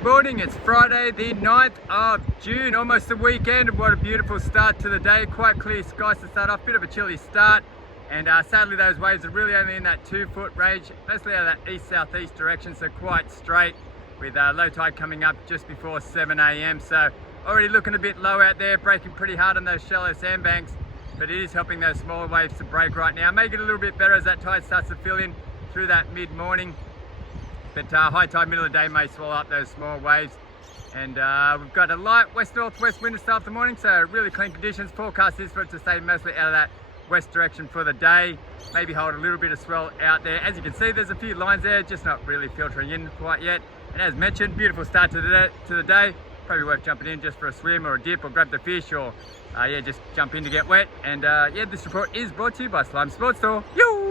Good morning, it's Friday the 9th of June, almost the weekend. What a beautiful start to the day. Quite clear skies to start off, bit of a chilly start. And sadly those waves are really only in that 2-foot range, mostly out of that east-southeast direction, so quite straight with low tide coming up just before 7 a.m. So already looking a bit low out there, breaking pretty hard on those shallow sandbanks, but it is helping those smaller waves to break right now. Make it a little bit better as that tide starts to fill in through that mid-morning. But high tide middle of the day may swallow up those small waves. And we've got a light west-northwest wind to start the morning, so really clean conditions. Forecast is for it to stay mostly out of that west direction for the day. Maybe hold a little bit of swell out there. As you can see, there's a few lines there, just not really filtering in quite yet. And as mentioned, beautiful start to the day. Probably worth jumping in just for a swim or a dip or grab the fish or yeah, just jump in to get wet. And yeah, this report is brought to you by Slime Sports Store. Yoo!